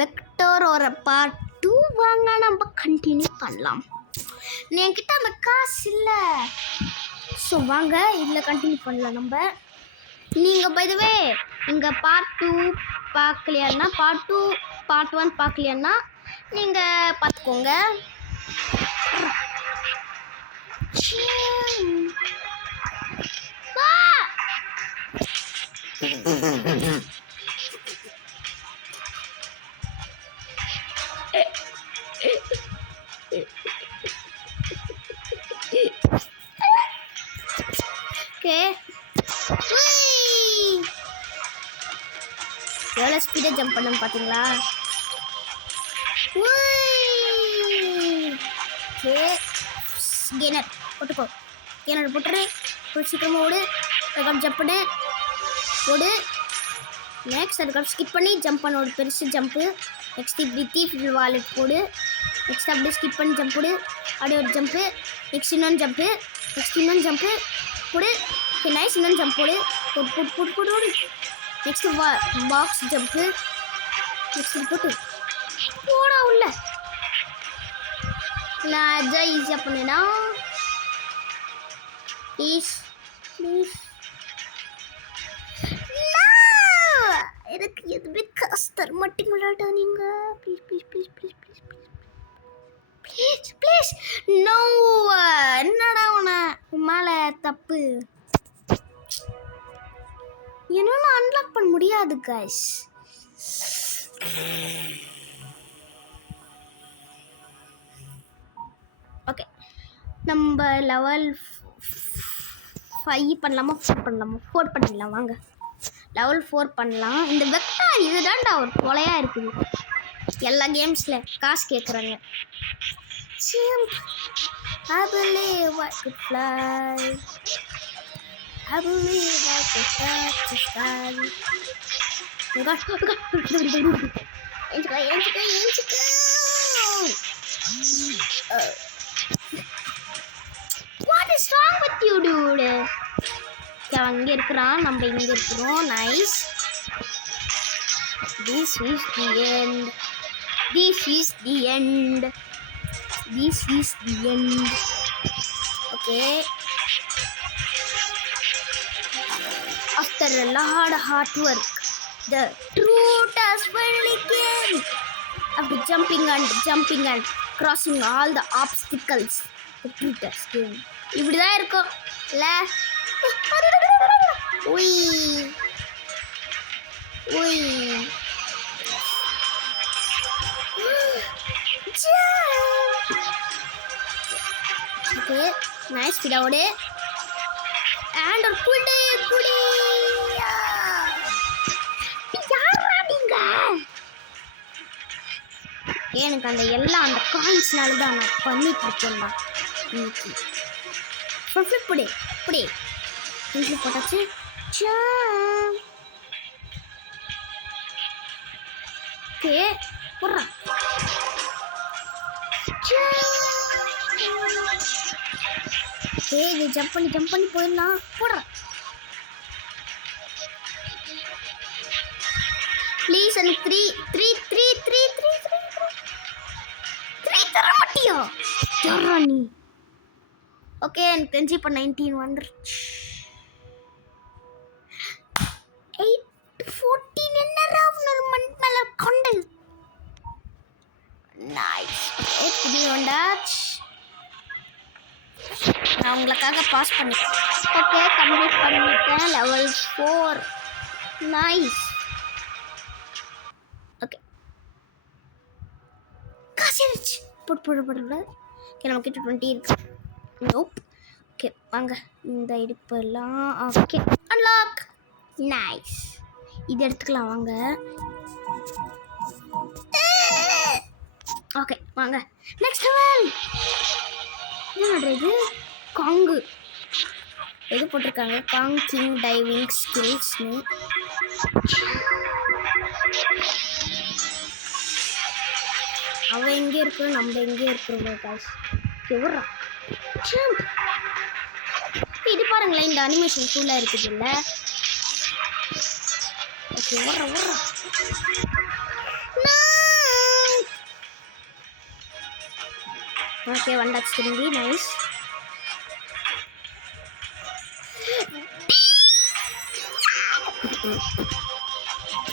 வெக்டரோட part 2 வாங்க நம்ம continue பண்ணலாம். என்கிட்ட அந்த காசு இல்லை, ஸோ வாங்க இதில் கண்டினியூ பண்ணலாம் நம்ம. நீங்கள் பை த வே இங்கே பார்ட் 2 பார்க்கலையான்னா பார்ட் 1 பார்க்கலையான்னா நீங்கள் பார்த்துக்கோங்க. எவ்வளோ ஸ்பீடாக ஜம்ப் பண்ணணும் பார்த்தீங்களா? கேனர் போட்டுக்கோ, கேனர் போட்டுரு, சீக்கிரமாக ஓடு. அதுக்கப்புறம் ஜம்ப் பண்ணு, ஓடு. நெக்ஸ்ட் அதுக்கப்புறம் ஸ்கிப் பண்ணி ஜம்ப் பண்ண, ஒரு பெருசு ஜம்ப்பு. நெக்ஸ்ட் இப்படி தீப் வாலெட் போடு. நெக்ஸ்ட் அப்படியே ஸ்கிப் பண்ணி ஜம்ப் போடு, அப்படியே ஒரு ஜம்ப்பு. நெக்ஸ்ட் இன்னொன்று ஜம்ப்பு, நெக்ஸ்ட் இன்னொன்று ஜம்ப்பு போடு. ஓகே நைஸ், இன்னொன்று ஜம்ப் போடு, போடு. நெக்ஸ்ட் பாக்ஸ் ஜம்ப்பு, நெக்ஸ்ட் போட்டு போடா உள்ள. நான் அதான் ஈஸியாக பண்ணேனா? ப்ளீஸ் எனக்கு எதுவுமே காசு தர மாட்டீங்களாடா நீங்கள். Please no. என்னடா உன் மேலே தப்பு. என்னால அன்லாக் பண்ண முடியாது கைஸ். ஓகே நம்ம லெவல் 5 பண்ணலாமா, 4 பண்ணிடலாம். வாங்க லெவல் 4 பண்ணலாம். இந்த வெக்டார் இதுதான்டா ஒரு கொலையாக இருக்குது. எல்லா கேம்ஸில் காசு கேட்குறாங்க. I believe I could fly. I believe I could touch the sky. Oh God. Enchika. What is wrong with you, dude? அங்கே இருக்கிறான், நம்ம இங்கே இருக்கிறோம். Nice. This is the end. Okay. After a lot of hard work, the truth has finally came. After jumping and crossing all the obstacles, the truth has came. இப்படிதான் இருக்கும் இல்ல? Okay, nice speed. And ஒரு குடி எனக்கு அந்த எல்லாம் அந்த காயின்ஸ்னால தான் நான் பண்ணிட்டு இருக்கேன்டா இன்னைக்கு. இப்படி இங்கே போட்டாச்சு. ஓகே போடுறா. இது ஜம்ப் பண்ணி போயிடலாம். போடுறா ப்ளீஸ். எனக்கு 3 தர மாட்டியா நீ? ஓகே எனக்கு தெரிஞ்சு இப்போ 19 வந்துருச்சு. 8-14 என்னடா ஒரு மந்த் மேல கொண்டல். நைஸ். இப்படி வந்தாச்சு. நான் உங்களுக்காக பாஸ் பண்ணிட்டேன். ஓகே கம்ப்ளீட் பண்ணிட்டேன். லெவல் 4. நைஸ். ஓகே காசு போட்டு ஓகே நம்ம கிட்ட 20 இருக்கு. நோப். ஓகே வாங்க இந்த இடுப்பெல்லாம். Okay unlock. நைஸ். இது எடுத்துக்கலாம் வாங்க. ஓகே வாங்க நெக்ஸ்ட் லெவல். என்னது காங்கு எது போட்டிருக்காங்க? காங் கிங் டைவிங் ஸ்கில்ஸ்னு. அவன் எங்கே இருக்கிறோம், நம்ம எங்கே இருக்கிறோம் காசு எவ்வளோ. இது பாருங்களேன், இந்த அனிமேஷன் ஃபுல்லாக இருக்குது இல்லை? ஓகே ஓடுற ஓகே வந்தாச்சு திரும்பி. நைஸ்.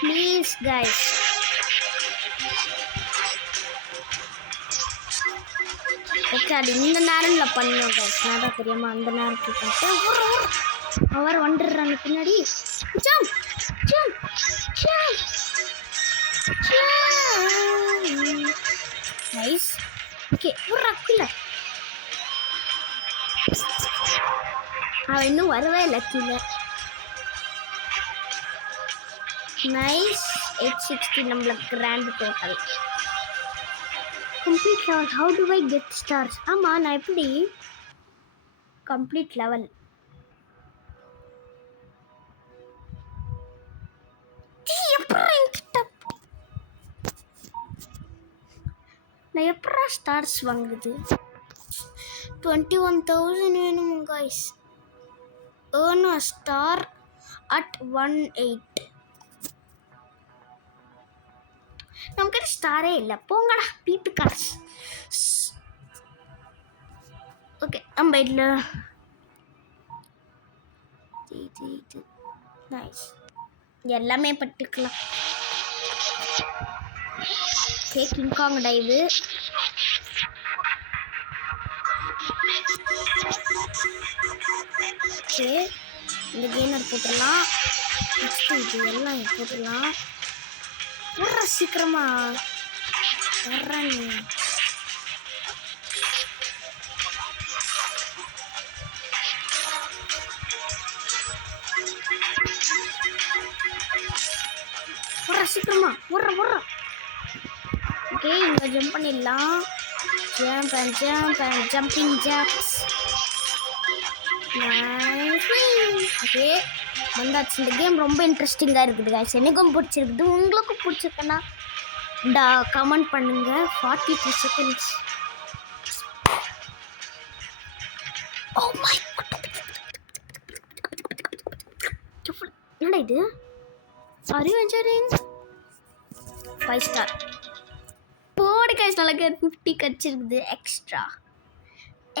Please guys. ஓகே அது இந்த நேரம்ல பண்ணணும் கைஸ். நான் தான் தெரியாம அந்த நேரத்துக்கு அவர் வந்துடுறாங்க பின்னாடி. Jump jump jump jump. Nice. Okay ஒரு அக்கில்ல அவன் இன்னும் வரவே இல்லை கீழே. நைஸ். 860 நம்மளுக்கு grand total. Complete level. How do I get stars? ஆமாம் நான் எப்படி கம்ப்ளீட் லெவல்? நான் எப்படா ஸ்டார்ஸ் வாங்குறது? 21,000 வேணும் guys. earn a star at 1-8. நமக்கு ஸ்டாரே இல்லை போங்கடா பீட்டு கார்ஸ். ஓகே நம்ம இதில் நைஸ் எல்லாமே பட்டுக்கலாம். ஓகே கிங்காங் டைவு. ஓகே இந்த கேனர் போட்டுடலாம். நெக்ஸ்ட் இது எல்லாம் போட்டுடலாம். வர்ற சீக்கிரமா வர்றேன். வர்ற சீக்கிரமா வர்ற. ஓகே இங்கே ஜம்ப் பண்ணிடலாம். Jump and jumping jacks. Okay வந்தாச்சு. இந்த கேம் ரொம்ப இன்ட்ரெஸ்டிங்காக இருக்குது guys. எனக்கும் பிடிச்சிருக்குது. உங்களுக்கும் பிடிச்சிருக்குன்னா கமெண்ட் பண்ணுங்க. 43 seconds. ஓ மை என்னடா இது? Are you enjoying? 5 star போடு guys. நல்லா 50 கிடச்சிருக்குது. எக்ஸ்ட்ரா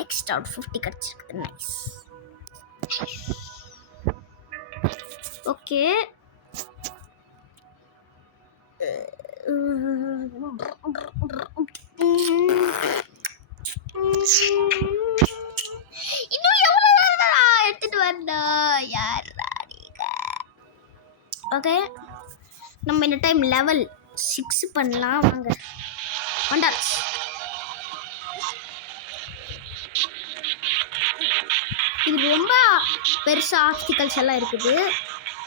50 கிடச்சிருக்குது. நைஸ். ஓகே இன்னும் எவ்வளோ எடுத்துட்டு வரா யார்? ஓகே நம்ம இந்த டைம் லெவல் 6 பண்ணலாம் வாங்க. வந்தாச்சு. இது ரொம்ப பெருசாக ஆப்ஸ்டிக்கல்ஸ் எல்லாம் இருக்குது.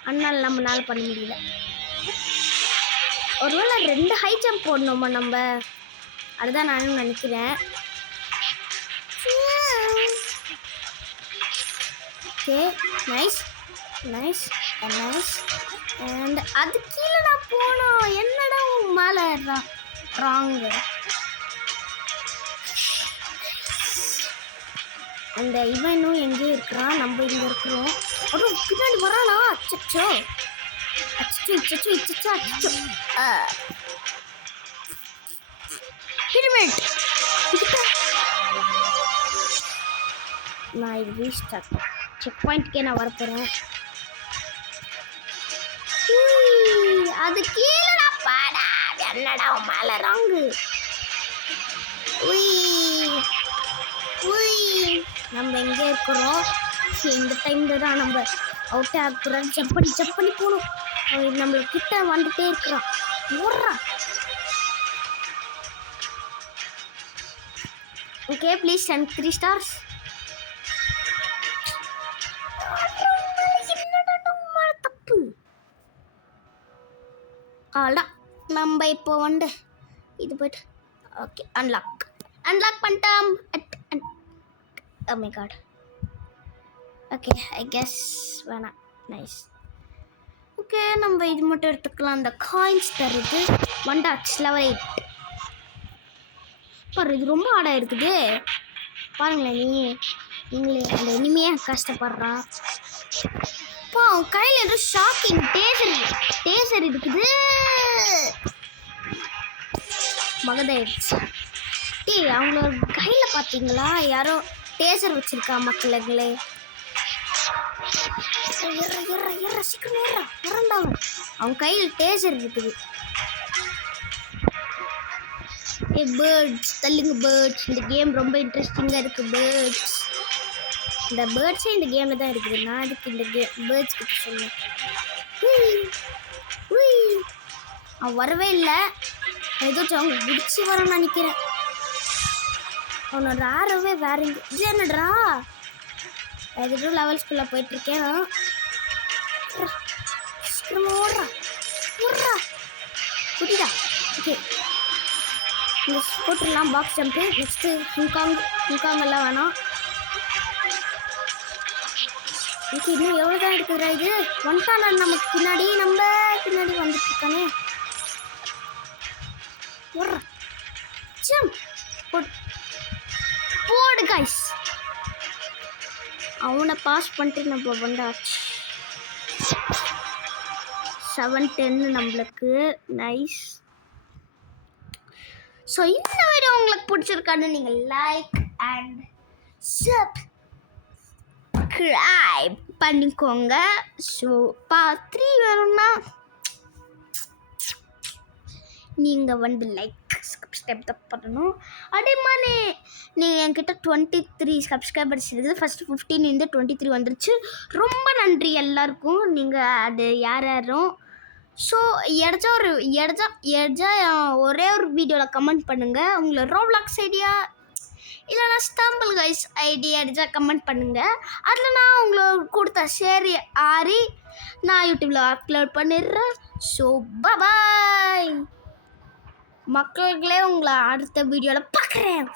அதனால நம்மளால பண்ண முடியல. ஒருவேளை 2 ஹை ஜம்ப் போடணுமா நம்ம? அதுதான் நானும் நினைக்கிறேன். Okay nice nice nice. And அது கீழே நான் போனோம். என்னடா மேலே ராங்கு. அந்த இவனும் எங்கேயும் இருக்கிறான். நம்ம இங்கே இருக்கிறோம். அப்புறம் பின்னாடி வரானா? அச்சோ பிரமிட். நான் இது ரீஸ்டார்ட் செக் பாயிண்ட்கே நான் வரப்போகிறேன். அது கீழே நான் பாடா. என்னடா மேலே ராங்கு. நம்ம எங்கே இருக்கிறோம்? இந்த டைம்ல தான் நம்ம அவுட்டே ஆகுறோம். ஜம்ப் பண்ணி போகணும். நம்மள கிட்ட வந்துட்டே இருக்கிறோம். ஓடுறா. Okay please 3 stars. தப்பு. அவ்வளோதான். நம்ம இப்போ வந்து இது போய்ட்டு ஓகே அன்லாக் பண்ணிட்டோம். Oh my god. Okay, I guess வேணாம். நைஸ். ஓகே நம்ம இது மட்டும் எடுத்துக்கலாம். அந்த காயின்ஸ் தருது. வந்தாச்சு லெவல் 8. பாரு இது ரொம்ப ஹார்டாக இருக்குது. பாருங்களேன் நீங்களே அந்த இனிமையாக கஷ்டப்படுறான். இப்போ அவன் கையில் ஏதோ ஷாக்கிங் டேசர் இருக்குது. மகதாயிடுச்சு. ஓகே, அவங்களோட கையில் பார்த்தீங்களா யாரோ டேசர் வச்சுருக்கா மக்களுங்களே. சீக்கிரம் இறந்தாங்க. அவங்க கையில் டேசர் இருக்குது. பேர்ட்ஸ் தள்ளுங்க பேர்ட்ஸ். இந்த கேம் ரொம்ப இன்ட்ரெஸ்டிங்காக இருக்குது. பேர்ட்ஸ், இந்த பேர்ட்ஸே இந்த கேமில் தான் இருக்குது. நான் அதுக்கு இந்த பேர்ட்ஸ் கிட்ட சொன்னேன். அவன் வரவே இல்லை. ஏதாச்சும் அவங்க குடிச்சு வரணும்னு நினைக்கிறேன். அவனோட ஆரவே வேற எங்க இது என்னடா? எதுவும் லெவல்ஸ்குள்ளே போயிட்டுருக்கேன். ஓடுறா குட்டிடா. ஓகே, இந்த போட்டுடலாம் பாக்ஸ் ஜம்ப்பு. நெக்ஸ்ட்டு ஹிங்காங் எல்லாம் வேணாம். ஓகே, இன்னும் எவ்வளோ தான் இருக்குதுடா இது? வந்துட்டானா நமக்கு பின்னாடி? நம்ம பின்னாடி வந்துட்டு இருக்கானே. போடு கைஸ். அவனை பாஸ் பண்ணிட்டு நம்ம வந்தாச்சு. 7-10 நம்மளுக்கு. நைஸ். ஸோ இந்த வீடியோ உங்களுக்கு பிடிச்சிருக்கான்னு நீங்கள் லைக் அண்ட் சப்ஸ்கிரைப் பண்ணிக்கோங்க. ஸோ பார்ட் 3 வேணும்னா நீங்கள் வந்து லைக் சப்ஸ்கிரைப் தான் பண்ணணும். அதே மாதிரி நீங்கள் என்கிட்ட 23 சப்ஸ்கிரைபர்ஸ் இருக்குது. ஃபஸ்ட்டு 15 இருந்து 23 வந்துருச்சு. ரொம்ப நன்றி எல்லாருக்கும். நீங்கள் அது யாரும் ஸோ எடச்சா ஒரே ஒரு வீடியோவில் கமெண்ட் பண்ணுங்கள். உங்களை ரோப்ளாக்ஸ் ஐடியா இல்லைனா ஸ்டம்பிள் கைஸ் ஐடியா அடிச்சா கமெண்ட் பண்ணுங்கள். அதில் நான் உங்களுக்கு கொடுத்த ஷேர் ஆறி நான் யூடியூப்பில் அப்லோட் பண்ணிடுறேன். ஸோ பாய் மக்களே, உங்களை அடுத்த வீடியோவில் பார்க்குறேன்.